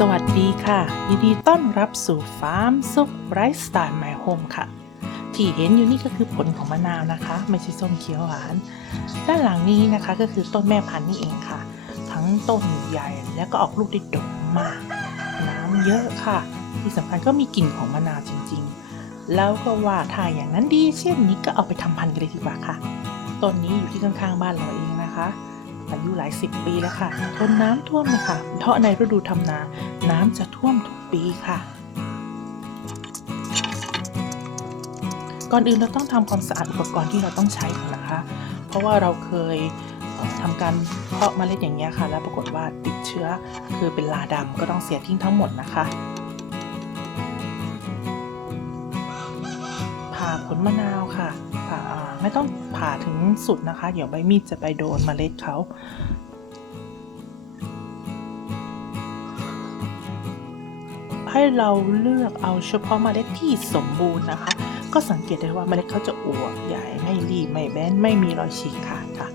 สวัสดีค่ะ ยินดีต้อนรับสู่ฟาร์มซุปไรซ์สไตล์ My Home ค่ะ ที่เห็นอยู่นี่ก็คือผลของมะนาวนะคะ ไม่ใช่ส้มเขียวหวาน ด้านหลังนี้นะคะก็คือต้นแม่พันธุ์นี่เองค่ะ ทั้งต้นใหญ่แล้วก็ออกลูกได้ดกมาก น้ำเยอะค่ะ ที่สำคัญก็มีกลิ่นของมะนาวจริงๆ แล้วก็ว่าถ้าอย่างนั้นดี เช่นนี้ก็เอาไปทำพันธุ์กันเลยดีกว่าค่ะต้นนี้อยู่ที่ข้างๆบ้านเราเองนะคะ อายุหลายสิบปีแล้วค่ะ ทนน้ำท่วมเลยค่ะ เพราะในฤดูทำนา น้ำจะท่วมทุกปีค่ะ ก่อนอื่นเราต้องทำความสะอาดอุปกรณ์ที่เราต้องใช้ก่อนนะคะ เพราะว่าเราเคยทำการเพาะเมล็ดอย่างเงี้ยค่ะ แล้วปรากฏว่าติดเชื้อคือเป็นลาดำก็ต้องเสียทิ้งทั้งหมดนะคะผ่าผลมะนาวค่ะ ผ่าไม่ต้องผ่าถึงสุดนะคะ เดี๋ยวใบมีดจะไปโดนเมล็ดเขาให้เราเลือกเอาเฉพาะเมล็ดที่สมบูรณ์นะคะ ก็สังเกตได้ว่าเมล็ดเขาจะอวบใหญ่ไม่รีบไม่แบนไม่มีรอยฉีกขาดค่ะ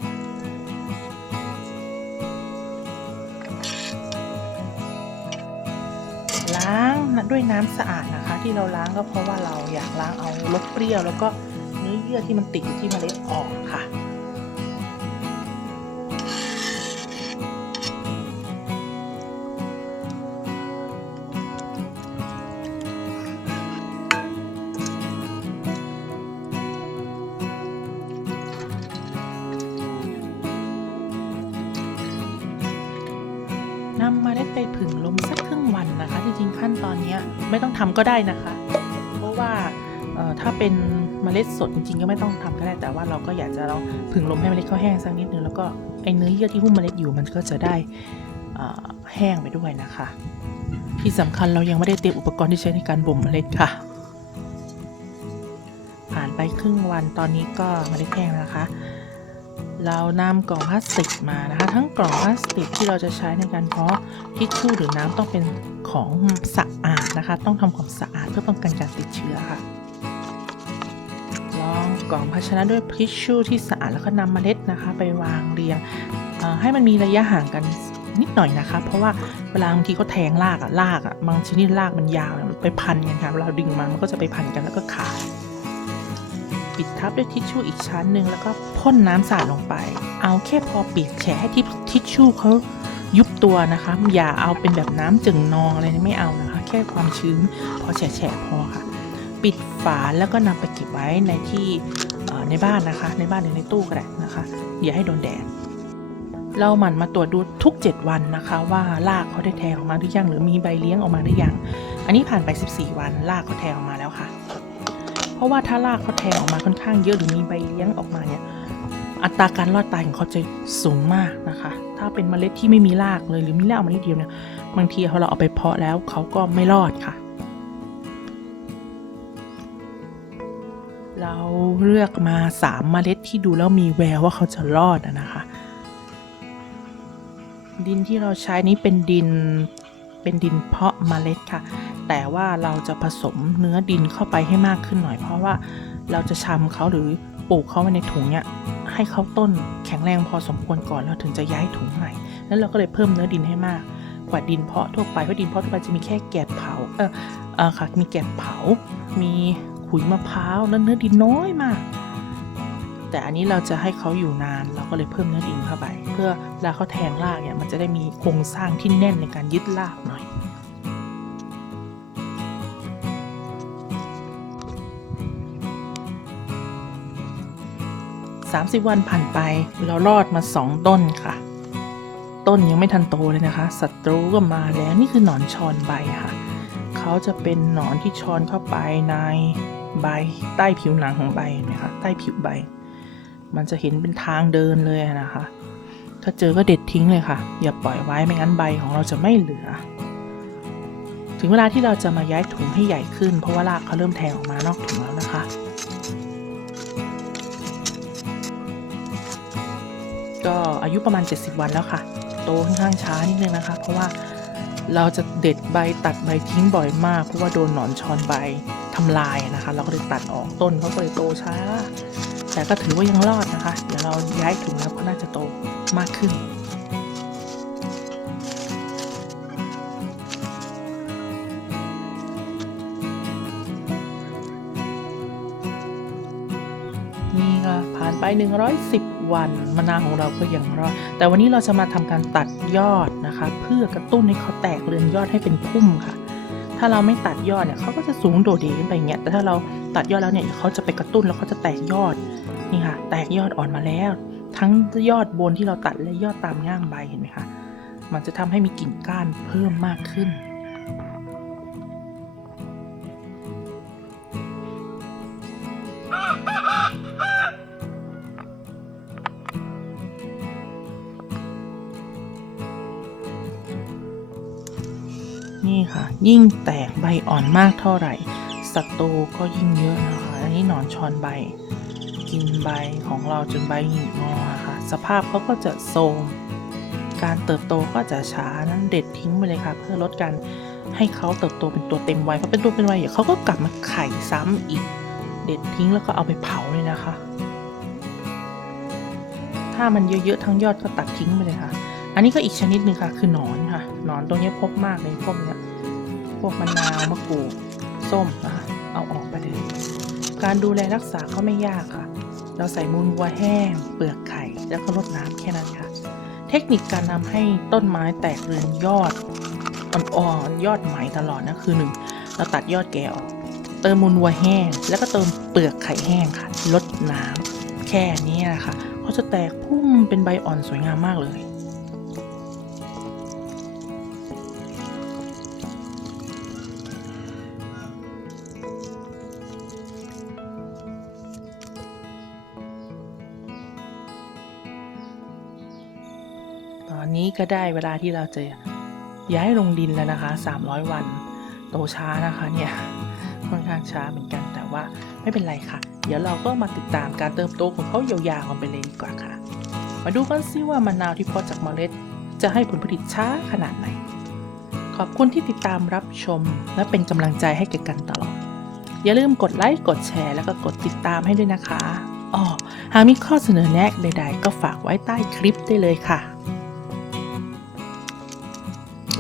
ล้างด้วยน้ำสะอาดนะคะ ที่เราล้างก็เพราะว่าเราอยากล้างเอารสเปรี้ยวแล้วก็ ยื่อที่มันติดอยู่ที่เมล็ดออกค่ะนำเมล็ดไปผึ่งลมสักครึ่งวันนะคะจริงๆขั้นตอนนี้ไม่ต้องทำก็ได้นะคะ เพราะว่าถ้าเป็น เมล็ดสดจริงๆ ก็ไม่ต้องทำก็ได้แต่ว่าเราก็อยากจะลองผึ่งลมให้เมล็ดเขาแห้งสักนิดนึงแล้วก็ไอเนื้อเยื่อที่หุ้มเมล็ดอยู่มันก็จะได้แห้งไปด้วยนะคะ ที่สำคัญเรายังไม่ได้เตรียมอุปกรณ์ที่ใช้ในการบ่มเมล็ดค่ะ ผ่านไปครึ่งวันตอนนี้ก็เมล็ดแห้งนะคะ เรานำกล่องพลาสติกมานะคะ ทั้งกล่องพลาสติกที่เราจะใช้ในการเพาะทิชชู่หรือน้ำต้องเป็นของสะอาดนะคะ ต้องทำความสะอาดเพื่อป้องกันการติดเชื้อค่ะ รองกล่องภาชนะด้วยทิชชู่ที่สะอาดแล้วก็นำเมล็ดนะคะ ไปวางเรียงให้มันมีระยะห่างกันนิดหน่อยนะคะ เพราะว่าเวลาบางทีเขาแทงรากอะรากอะบางชนิดรากมันยาวมันไปพันกันค่ะเวลาเราดึงมามันก็จะไปพันกันแล้วก็ขาดปิดทับด้วยทิชชู่อีกชั้นหนึ่งแล้วก็พ่นน้ำสาดลงไป เอาแค่พอเปียกแฉะให้ทิทชชู่เขายุบตัวนะคะอย่าเอาเป็นแบบน้ำจึงนองอะไรนี่ไม่เอานะคะ แค่ความชื้นพอแฉะพอค่ะ ปิดฝาแล้วก็นำไปเก็บไว้ในที่ในบ้านนะคะ ในบ้านหรือในตู้ก็ได้นะคะอย่าให้โดนแดดเราหมั่นมาตรวจดูทุก 7 วันนะคะ ว่ารากเขาได้แทงออกมาหรือยังหรือมีใบเลี้ยงออกมาหรือยังอันนี้ผ่านไป 14 วันรากเขาแทงออกมาแล้วค่ะ เพราะว่าถ้ารากเขาแทงออกมาค่อนข้างเยอะหรือมีใบเลี้ยงออกมาเนี่ยอัตราการรอดตายของเขาจะสูงมากนะคะ ถ้าเป็นเมล็ดที่ไม่มีรากเลยหรือมีรากออกมานิดเดียวเนี่ยบางทีพอเราเอาไปเพาะแล้วเขาก็ไม่รอดค่ะ เราเลือกมาสามเมล็ดที่ดูแล้วมีแววว่าเขาจะรอดนะคะ ดินที่เราใช้นี้เป็นดินเป็นดินเพาะเมล็ดค่ะ แต่ว่าเราจะผสมเนื้อดินเข้าไปให้มากขึ้นหน่อย เพราะว่าเราจะชำเขาหรือปลูกเขาไว้ในถุงเนี่ยให้เขาต้นแข็งแรงพอสมควรก่อนเราถึงจะย้ายถุงใหม่แล้วเราก็เลยเพิ่มเนื้อดินให้มากกว่าดินเพาะทั่วไปเพราะดินเพาะทั่วไปจะมีแค่แกบเผาเออเออค่ะมีแกบเผา มี ขุยมะพร้าวแล้วเนื้อดินน้อยมาก แต่อันนี้เราจะให้เขาอยู่นานเราก็เลยเพิ่มเนื้อดินเข้าไป เพื่อเวลาเขาแทงรากเนี่ยมันจะได้มีโครงสร้างที่แน่นในการยึดรากหน่อย30 วันผ่านไปเรารอดมา 2 ต้นค่ะ ต้นยังไม่ทันโตเลยนะคะศัตรูก็มาแล้วนี่คือหนอนชอนใบค่ะ เขาจะเป็นหนอนที่ชอนเข้าไปใน ใบใต้ผิวหนังของใบนไหมคะใต้ผิวใบ มันจะเห็นเป็นทางเดินเลยนะคะ ถ้าเจอก็เด็ดทิ้งเลยค่ะ อย่าปล่อยไว้ไม่งั้นใบของเราจะไม่เหลือ ถึงเวลาที่เราจะมาย้ายถุงให้ใหญ่ขึ้น เพราะว่ารากเขาเริ่มแทงออกมานอกถุงแล้วนะคะ ก็อายุประมาณ 70 วันแล้วค่ะ โตค่อนข้างช้านิดนึงนะคะ เพราะว่าเราจะเด็ดใบตัดใบทิ้งบ่อยมากเพราะว่าโดนหนอนชอนใบ ทํลายนะคะ เราก็เลยตัดออกต้นเขาก็เลยโตช้า แต่ก็ถือว่ายังรอดนะคะ เดี๋ยวเราย้ายถุงแล้วก็น่าจะโตมากขึ้นนี่ค่ะผ่านไป 110 วันมะนาวของเราก็ยังรอด แต่วันนี้เราจะมาทำการตัดยอดนะคะ เพื่อกระตุ้นให้เขาแตกเรือนยอดให้เป็นพุ่มค่ะ ถ้าเราไม่ตัดยอดเนี่ยเขาก็จะสูงโดดเด่นขึ้นไปอย่างเงี้ย แต่ถ้าเราตัดยอดแล้วเนี่ยเขาจะไปกระตุ้นแล้วเขาจะแตกยอด นี่ค่ะ แตกยอดอ่อนมาแล้ว ทั้งยอดบนที่เราตัดและยอดตามง่างใบเห็นไหมคะ มันจะทำให้มีกิ่งก้านเพิ่มมากขึ้น ค่ะยิ่งแตกใบอ่อนมากเท่าไหร่ศัตรูก็ยิ่งเยอะนะคะ อันนี้หนอนชอนใบ กินใบของเราจนใบหงิกงอค่ะ สภาพเขาก็จะโทรมการเติบโตก็จะช้านั้นเด็ดทิ้งไปเลยค่ะ เพื่อลดการให้เขาเติบโตเป็นตัวเต็มวัยเพราเป็นตัวเป็นวัยเดี๋ยวเขาก็กลับมาไข่ซ้ำอีก เด็ดทิ้งแล้วก็เอาไปเผาเลยนะคะ ถ้ามันเยอะๆทั้งยอดก็ตัดทิ้งไปเลยค่ะ อันนี้ก็อีกชนิดหนึ่งค่ะ คือหนอนค่ะ หนอนตัวนี้พบมากเลยพวกเนี้ย พวกมะนาวมะกรูดส้มนะคะเอาออกไปเลยการดูแลรักษาก็ไม่ยากค่ะ เราใส่มูลวัวแห้ง เปลือกไข่ แล้วก็รดน้ำแค่นั้นค่ะ เทคนิคการทำให้ต้นไม้แตกเรือนยอดอ่อนๆยอดใหม่ตลอดนะคือหนึ่งเราตัดยอดแก่ออก เติมมูลวัวแห้ง แล้วก็เติมเปลือกไข่แห้งค่ะลดน้ำแค่นี้นะคะเขาจะแตกพุ่มเป็นใบอ่อนสวยงามมากเลย นี้ก็ได้เวลาที่เราจะย้ายลงดินแล้วนะคะ 300 วันโตช้านะคะเนี่ยค่อนข้างช้าเหมือนกันแต่ว่าไม่เป็นไรค่ะ เดี๋ยวเราก็มาติดตามการเติบโตของเขายาวๆกันไปเลยดีกว่าค่ะ มาดูกันซิว่ามะนาวที่เพาะจากเมล็ด จะให้ผลผลิตช้าขนาดไหน ขอบคุณที่ติดตามรับชม และเป็นกำลังใจให้แก่กันตลอด อย่าลืมกดไลค์กดแชร์ แล้วก็กดติดตามให้ด้วยนะคะอ๋อหากมีข้อเสนอแนะใด ๆ ก็ฝากไว้ใต้คลิปได้เลยค่ะ